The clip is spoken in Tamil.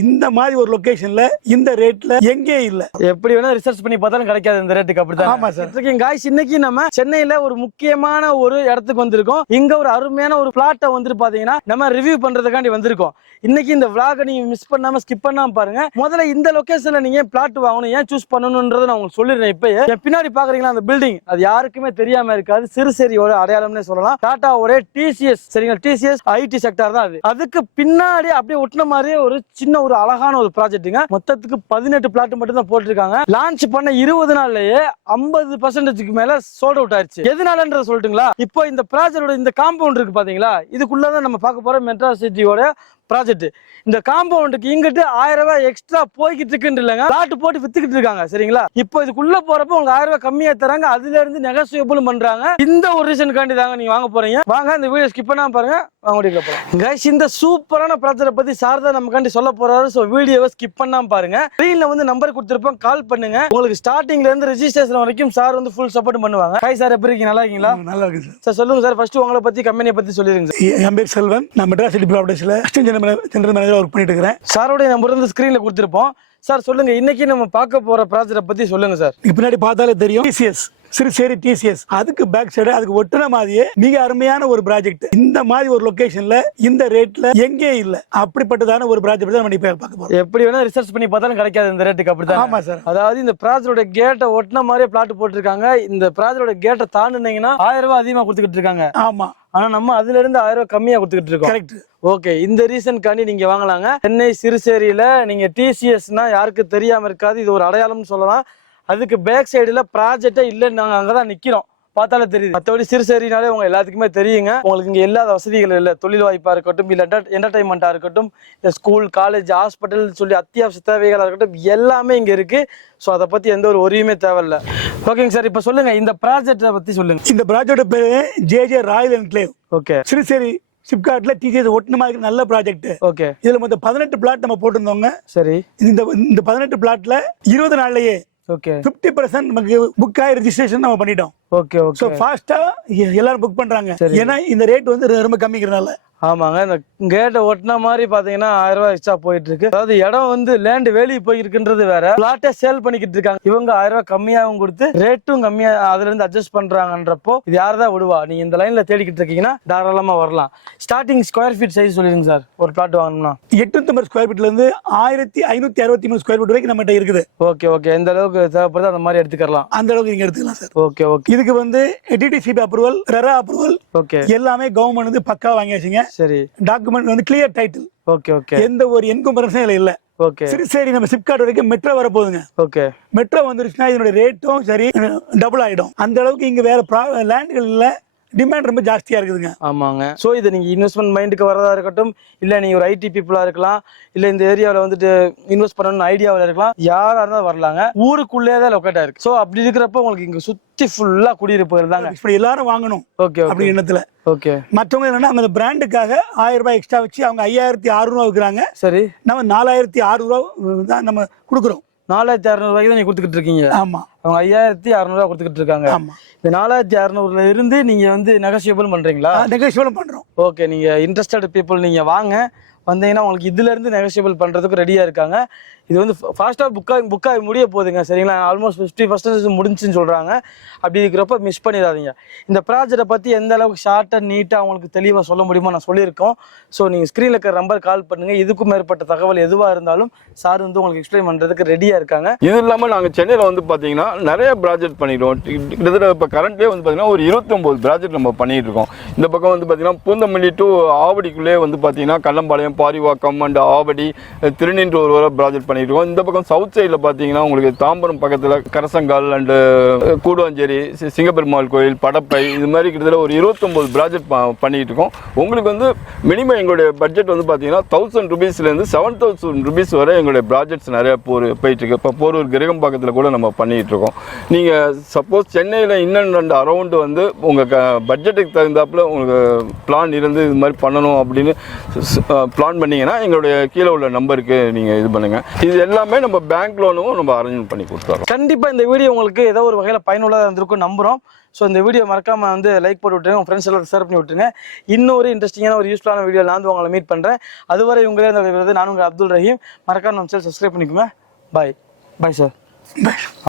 இந்த மாதிரி ஒரு லொகேஷன்ல இந்த ரேட்ல எங்கே இல்ல. எப்படி வேணா ரிசர்ச் பண்ணி பார்த்தாலும் கிடைக்காது இந்த ரேட்டுக்கு. அப்படிதான். ஆமா சார். காய்ஸ், இன்னைக்கு நம்ம சென்னையில ஒரு முக்கியமான ஒரு இடத்துக்கு வந்திருக்கோம். இங்க ஒரு அருமையான ஒரு பிளாட்டை வந்து பாத்தீங்கன்னா நம்ம ரிவ்யூ பண்றதுக்காண்டி வந்திருக்கோம். இன்னைக்கு இந்த vlog நீங்க மிஸ் பண்ணாம ஸ்கிப் பண்ணாம பாருங்க. முதல்ல இந்த லொகேஷன்ல நீங்க பிளாட் வாங்கணும், ஏன் சூஸ் பண்ணணும்ன்றதை நான் உங்களுக்கு சொல்லிடுறேன். இப்பயே பின்னாடி பாக்குறீங்களா அந்த பில்டிங், அது யாருக்குமே தெரியாம இருக்காது. சிறுசேரியோட அடையாளம்னே சொல்லலாம். டாடாவோட டிசிஎஸ், சரிங்களா, டிசிஎஸ் ஐடி செக்டார் தான் அது. அதுக்கு பின்னாடி அப்படியே ஒட்டின மாதிரியே ஒரு சின்ன ஒரு அழகான ஒரு ப்ராஜெக்ட்டுங்க. மொத்தத்துக்கு 18 பிளாட் மட்டும் தான் போட்டிருக்காங்க. லான்ச் பண்ண 20 நாள்லயே 50% மேல சோல்ட் அவுட் ஆயிடுச்சு. எதனாலன்றத சொல்லட்டுங்களா? இப்போ இந்த ப்ராஜெக்டோட இந்த காம்பவுண்ட் இருக்கு பாத்தீங்களா, இதுக்குள்ளதான் நம்ம பார்க்க போற மெட்ராஸ் சிட்டியோட ப்ராஜெக்ட். இந்த காம்பவுண்டுக்கு இங்கிட்டு 1000 ரூபாய் எக்ஸ்ட்ரா போய்கிட்டு இருக்குன்னு இல்லைங்க, பிளாட் போட்டு வித்துக்கிட்டு இருக்காங்க. சரிங்களா? இப்போ இதுக்குள்ள போறப்ப உங்களுக்கு 1000 ரூபாய் கம்மியா தராங்க, அதுல இருந்து நெகோசியபிள் பண்றாங்க. இந்த ஒரு ரீசனுக்காண்டி தாங்க நீங்க வாங்க போறீங்க. வாங்க இந்த வீடியோ ஸ்கிப் பண்ணாம பாருங்க. கைஸ், இந்த சூப்பரான ப்ராஜெக்ட் பத்தி சார் தான் நமக்காண்டி சொல்ல போறாரு. சோ வீடியோவை ஸ்கிப் பண்ணாம பாருங்க. ஸ்கிரீன்ல வந்து நம்பர் கொடுத்திருப்போம், கால் பண்ணுங்க. உங்களுக்கு ஸ்டார்டிங்ல இருந்து ரெஜிஸ்ட்ரேஷன் வரைக்கும் சார் வந்து ஃபுல் சப்போர்ட் பண்ணுவாங்க. கை சார் எப்படி இருக்கீங்க? நல்லா இருக்கீங்களா? நல்லா இருக்கு சார். சார் சொல்லுங்க சார், ஃபர்ஸ்ட் உங்களை பத்தி கம்பெனியை பத்தி சொல்லிருங்க சார். என் பேர் செல்வன். நான் மெட்ராஸ் சிட்டி ப்ராப்பர்ட்டிஸ்ல ஜெனரல் மேனேஜரா ஒர்க் பண்ணிட்டு இருக்கேன். சாரோட நம்பர் வந்து ஸ்கிரீன்ல கொடுத்திருப்போம். சார் சொல்லுங்க, இன்னைக்கு நம்ம பார்க்க போற ப்ராஜெக்ட் பத்தி சொல்லுங்க சார். பின்னாடி பார்த்தாலே தெரியும், டிசிஎஸ் சிறுசேரி டிசிஎஸ். அதுக்கு பேக் சைடு அதுக்கு ஒட்டுன மாதிரியே மிக அருமையான ஒரு ப்ராஜெக்ட். இந்த மாதிரி ஒரு லொகேஷன்ல இந்த ரேட்ல எங்கே இல்ல. அப்படிப்பட்டதான ஒரு ப்ராஜெக்ட் தான் நம்ம இப்ப பார்க்க போறோம். எப்படி வேணா ரிசர்ச் பண்ணி பார்த்தாலும் கிடைக்காது இந்த ரேட்டுக்கு. அப்படிதான். ஆமா சார். அதாவது இந்த ப்ராஜெக்டோட கேட்டை ஒட்டின மாதிரியே பிளாட் போட்டிருக்காங்க. இந்த ப்ராஜெக்டோட கேட்டை தாண்டினீங்கன்னா 1000 ரூபாய் அதிகமா கொடுத்துக்கிட்டு இருக்காங்க. ஆமா. ஆனா நம்ம அதுல இருந்து 1000 ரூபாய் கம்மியா கொடுத்துக்கிட்டு இருக்கோம். கரெக்ட். ஓகே, இந்த ரீசன்காண்டி நீங்க வாங்கலாங்க. சென்னை சிறுசேரியில நீங்க டிசிஎஸ்னா யாருக்கு தெரியாம இருக்காது, இது ஒரு அடையாளம்னு சொல்லலாம். அதுக்கு பேக் சைடுல ப்ராஜெக்டே இல்லைன்னு நாங்க அங்கதான் நிக்கிறோம், பார்த்தாலே தெரியுது. மற்றபடி சிறுசேரினாலே உங்க எல்லாத்துக்குமே தெரியுங்க. உங்களுக்கு இங்க இல்லாத வசதிகள் இல்லை. தொழில் வாய்ப்பா இருக்கட்டும், இல்ல என்டர்டைன்மெண்டா இருக்கட்டும், இல்ல ஸ்கூல் காலேஜ் ஹாஸ்பிட்டல் சொல்லி அத்தியாவசிய தேவைகளா இருக்கட்டும், எல்லாமே இங்க இருக்கு. ஸோ அதை பத்தி எந்த ஒரு ஒரியுமே தேவையில்லை. ஓகேங்க சார், இப்ப சொல்லுங்க இந்த ப்ராஜெக்டை பத்தி சொல்லுங்க. இந்த ப்ராஜெக்ட் பேரு J Royal Enclave. Okay. Siruseri சிப்காட்ல டிசிஎஸ் ஒட்டுன மாதிரி நல்ல ப்ராஜெக்ட். ஓகே. இதுல மொத்தம் 18 பிளாட் நம்ம போட்டிருந்தோங்க. சரி. இந்த 18 பிளாட்ல 20 நாள்லயே ஓகே 50% நமக்கு புக் ஆகி ரெஜிஸ்ட்ரேஷன் நம்ம பண்ணிட்டோம். Okay okay. சோ ஃபாஸ்டா எல்லாரும் புக் பண்றாங்க. ஏன்னா இந்த ரேட் வந்து ரொம்ப கம்மிக்கிறனால. ஆமாங்க, இந்த கேட்டை ஒட்டின மாதிரி பாத்தீங்கன்னா 1000 ரூபாய் எக்ஸ்ட்ரா போயிட்டு இருக்கு. அதாவது இடம் வந்து லேண்ட் வெளியே போயிருக்குன்றது வேற, பிளாட்டே சேல் பண்ணிக்கிட்டு இருக்காங்க. இவங்க 1000 ரூபாய் கம்மியாகவும் கொடுத்து ரேட்டும் கம்மியா அதுல இருந்து அட்ஜஸ்ட் பண்றாங்கன்றப்போ இது யாரதான் விடுவா? நீங்க இந்த லைன்ல தேடிக்கிட்டு இருக்கீங்கன்னா தாராளமா வரலாம். ஸ்டார்டிங் ஸ்கொயர் ஃபீட் சைஸ் சொல்லிருங்க சார், ஒரு பிளாட் வாங்கணும்னா. 850 ஸ்கொயர் ஃபீட்ல இருந்து 1563 ஸ்கொயர் ஃபீட் வரைக்கும் நம்ம இருக்குது. Okay okay. எந்த அளவுக்கு தேவைப்படுது அந்த மாதிரி எடுத்துக்கலாம், அந்த அளவுக்கு நீங்க எடுத்துக்கலாம் சார். Okay okay. இதுக்கு வந்து DTCP approval, RERA approval, okay, எல்லாமே கவர்மெண்ட் வந்து பக்கா வாங்கியாச்சுங்க. சரி. டாக்குமெண்ட் வந்து கிளியர் டைட்டில். Okay okay. எந்த ஒரு என்கம்பரன்ஸும் இல்ல. ஓகே. சரி, நம்ம சிப்காட் வரைக்கும் மெட்ரோ வர போகுதுங்க. ஓகே. மெட்ரோ வந்துருச்சுன்னா இதனுடைய ரேட்டும் சரி டபுள் ஆயிடும். அந்த அளவுக்கு இங்க வேற லேண்டுகள் இல்ல, டிமாண்ட் ரொம்ப ஜாஸ்தியா இருக்குதுங்க. ஆமாங்க. சோ இது நீங்க இன்வெஸ்ட்மெண்ட் மைண்டுக்கு வரதா இருக்கட்டும், இல்ல நீங்க ஒரு ஐடி பீப்புளா இருக்கலாம், இல்ல இந்த ஏரியாவில் வந்துட்டு இன்வெஸ்ட் பண்ணணும்னு ஐடியாவில் இருக்கலாம், யாரா இருந்தாலும் வரலாங்க. ஊருக்குள்ளே தான் லொக்கேட் ஆயிருக்கு. சோ அப்படி இருக்கிறப்ப உங்களுக்கு இங்க சுத்தி ஃபுல்லா குடியிருப்பு இருந்தாங்க. இப்படி எல்லாரும் வாங்கணும். ஓகே. அப்படி எண்ணத்துல. ஓகே. மற்றவங்க என்னன்னா அந்த பிராண்டுக்காக 1000 ரூபாய் எக்ஸ்ட்ரா வச்சு அவங்க 5600 ரூபாய் விற்கிறாங்க. சரி. நம்ம 4600 ரூபாய் தான் நம்ம கொடுக்குறோம். 4600 ரூபாய்க்கு தான் நீங்க கொடுத்துக்கிட்டு இருக்கீங்க. ஆமா. அவங்க 5600 ரூபாய் கொடுத்துக்கிட்டு இருக்காங்க. ஆமா. இந்த 4600ல இருந்து நீங்க வந்து நெகோசியபிள் பண்றீங்களா? நெகோசியபிள் பண்றோம். ஓகே. நீங்க இன்ட்ரெஸ்டட் பீப்புள் நீங்க வாங்க, வந்தீங்கன்னா உங்களுக்கு இதுல இருந்து நெகோசியபிள் பண்றதுக்கு ரெடியா இருக்காங்க. இது வந்து ஃபாஸ்டா புக் ஆகி முடிய போகுதுங்க. சரிங்களா? ஆல்மோஸ்ட் 50% முடிஞ்சுன்னு சொல்றாங்க. அப்படி இருக்கிறப்ப மிஸ் பண்ணிடாதீங்க. இந்த ப்ராஜெக்டை பத்தி எந்த அளவுக்கு ஷார்ட்டா நீட்டா உங்களுக்கு தெளிவா சொல்ல முடியுமோ நான் சொல்லியிருக்கோம். ஸோ நீங்க ஸ்கிரீன்ல இருக்கிற நம்பர் கால் பண்ணுங்க. இதுக்கும் மேற்பட்ட தகவல் எதுவா இருந்தாலும் சார் வந்து உங்களுக்கு எக்ஸ்பிளைன் பண்றதுக்கு ரெடியா இருக்காங்க. இது இல்லாம நாங்க சென்னையில வந்து பாத்தீங்கன்னா நிறைய ப்ராஜெக்ட் பண்ணிடுவோம். கிட்டத்தட்ட இப்போ கரண்ட்லேயே வந்து பாத்தீங்கன்னா ஒரு 29 ப்ராஜெக்ட் நம்ம பண்ணிட்டு இருக்கோம். இந்த பக்கம் வந்து பாத்தீங்கன்னா பூந்தமல்லி டு ஆவடிக்குள்ளே வந்து பாத்தீங்கன்னா கல்லம்பாளையம், பாரிவாக்கம் அண்ட் ஆவடி, திருநின்றூர் வரை ப்ராஜெக்ட் பண்ணிட்டு இருக்கோம். இந்த பக்கம் சவுத் சைடில் பார்த்தீங்கன்னா உங்களுக்கு தாம்பரம் பக்கத்தில் கரசங்கால் அண்டு கூடுவாஞ்சேரி, சிங்கப்பெருமாள் கோயில், படப்பை, இது மாதிரி கிட்டத்தட்ட ஒரு 29 ப்ராஜெக்ட் பண்ணிட்டு இருக்கோம். உங்களுக்கு வந்து மினிமம் எங்களுடைய பட்ஜெட் வந்து பார்த்தீங்கன்னா 1000 ரூபீஸ்லேருந்து 7000 ரூபீஸ் வரை எங்களுடைய ப்ராஜெக்ட்ஸ் நிறையா போயிட்டு இருக்கு. இப்போ போரூர் கிரகம்பாக்கத்தில் கூட நம்ம பண்ணிட்டு இருக்கோம். நீங்கள் சப்போஸ் சென்னையில் இன்னும் 2 அரௌண்டு வந்து உங்கள் பட்ஜெட்டுக்கு தகுந்தாப்புல உங்களுக்கு பிளான் இருந்து இது மாதிரி பண்ணணும் அப்படின்னு பிளான் பண்ணீங்கன்னா எங்களுடைய கீழே உள்ள நம்பருக்கு நீங்கள் இது பண்ணுங்க. இது எல்லாமே நம்ம பேங்க் லோனும் நம்ம அரேஞ்ச் பண்ணி கொடுத்துறோம். கண்டிப்பா இந்த வீடியோ உங்களுக்கு ஏதோ ஒரு வகையில் பயனுள்ளதாக இருந்திருக்கும் நம்புறோம். ஸோ இந்த வீடியோ மறக்காம வந்து லைக் போட்டு விட்டுருங்க, உங்க ஃப்ரெண்ட்ஸ் எல்லாம் ஷேர் பண்ணி விட்டுருங்க. இன்னொரு இன்ட்ரெஸ்டிங்கான ஒரு யூஸ்ஃபுல்லான வீடியோ நான் வந்து உங்களை மீட் பண்றேன். அதுவரை உங்களே நான் உங்கள் அப்துல் ரஹீம். மறக்காம நம்ம சேனல் சப்ஸ்கிரைப் பண்ணிக்கோங்க. பாய் பாய் சார்.